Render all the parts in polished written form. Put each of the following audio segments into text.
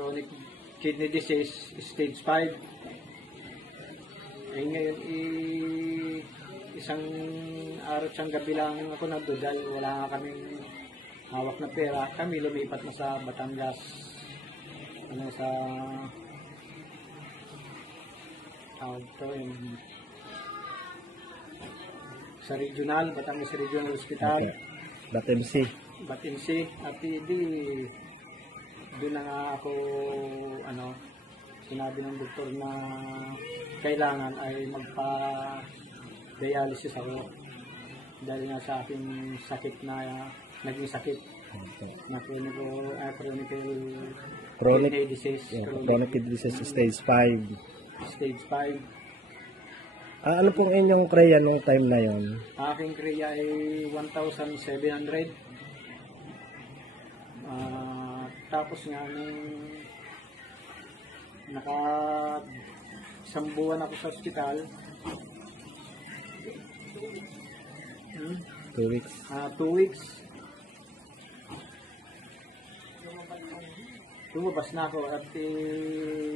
chronic kidney disease, stage 5. Eh ngayon, isang araw siyang gabi lang ako nandun dahil wala nga kaming hawak na pera. Kami lumipat na sa Batangas. Sa regional, Batangas Regional Hospital. Batansi. Batansi. At hindi, doon na nga ako, sinabi ng doktor na kailangan ay magpa-dialysis ako. Dahil nga sa aking sakit na, naging sakit. Na chronic kidney disease. Chronic kidney disease, stage 5. Stage 5. Ano pong inyong kreya nung time na yon? Aking kreya ay 1,700. Tapos nga nung isang buwan ako sa ospital. 2 weeks. 2 weeks. Lumabas na ako at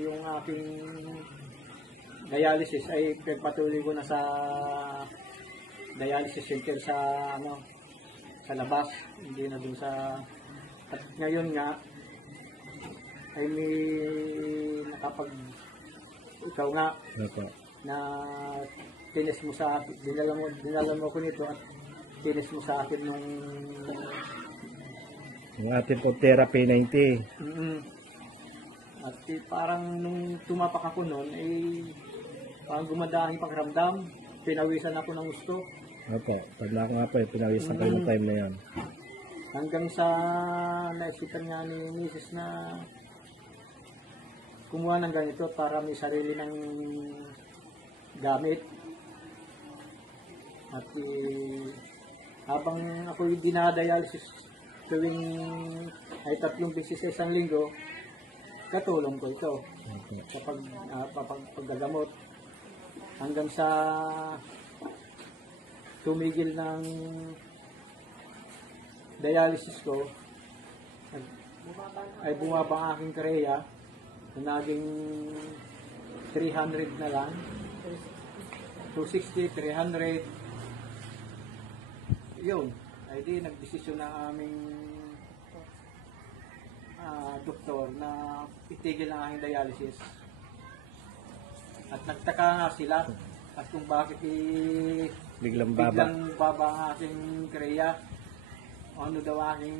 yung aking dialysis ay pagpatuloy ko na sa dialysis center sa labas, hindi na dun sa. At ngayon nga ay may ikaw nga na tinis mo sa akin, dinala mo ko nito at tinis mo sa akin nung yung ating po therapy 90. At parang nung tumapak ako noon parang gumadaan yung pakiramdam, pinawisan ako ng gusto. Opo, pagla ko nga po, pinawisan kayo ng time na yan. Hanggang sa naisipan nga ni Mrs. na kumuha ng ganito para may sarili ng gamit. At habang ako yung dinadialysis tuwing ay 3 beses sa isang linggo, katulong ko ito sa paggagamot. Hanggang sa tumigil ng dialysis ko, ay bumaba ang aking kreya na naging 300 na lang, 260, 300. Yun, ay di nagdesisyon ng aming doktor na itigil ang aking dialysis. At nagtaka nga sila at kung bakit biglang baba ang aking kreya. Ano daw aking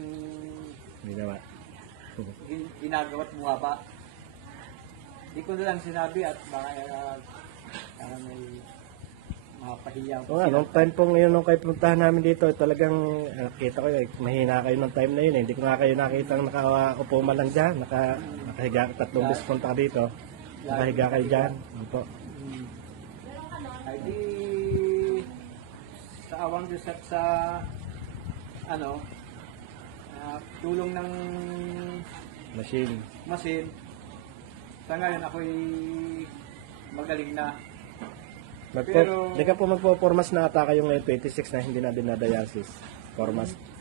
ginagawa't bumaba. Di ko na lang sinabi at baka may mapahiya. Nung time po ngayon nung kayo puntahan namin dito, talagang nakita ko mahina kayo nung time na yun. Hindi ko nga kayo nakita nakaupo man lang dyan. Nakahiga 3 beses punta ka dito. Nakahiga kayo dyan. Ay di sa awang Diyos at sa tulong ng machine. Sa ngayon ako'y magaling na. Pero di ka po magpo-formas na ata kayo ngayon 26 na hindi na dinadialysis.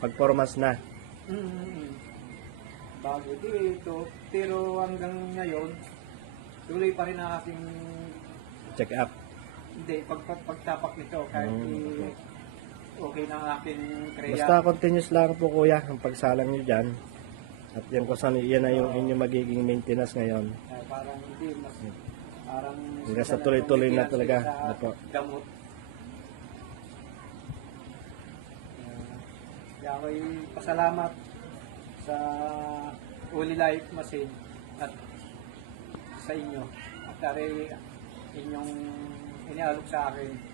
Pag-formas na. Bago dito. Pero hanggang ngayon, tuloy pa rin ang aking check up. Hindi, pagtapak nito kahit okay na ang aking kreya. Basta continuous lang po kuya ang pagsalang nyo dyan. At yan kung saan yan na yung inyong magiging maintenance ngayon. Parang hindi, parang hanggang sa tuloy-tuloy na talaga. Gamot. Kaya ako'y pasalamat sa Uli Life Machine at sa inyo. At tari inyong inialok sa akin.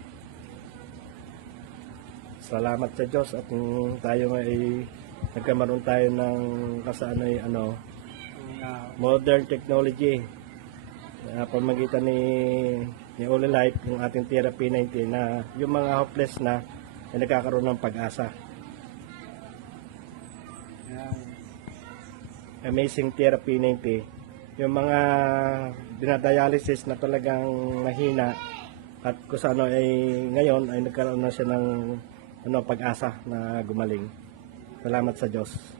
Salamat sa Diyos at tayo ay nagkamaroon tayo ng modern technology na pamagitan ni Uli Life, yung ating therapy 90 na yung mga hopeless na ay nagkakaroon ng pag-asa. Amazing therapy 90, yung mga dinadialysis na talagang mahina at kung saan ay ngayon ay nagkaroon na siya ng pag-asa na gumaling. Salamat sa Diyos.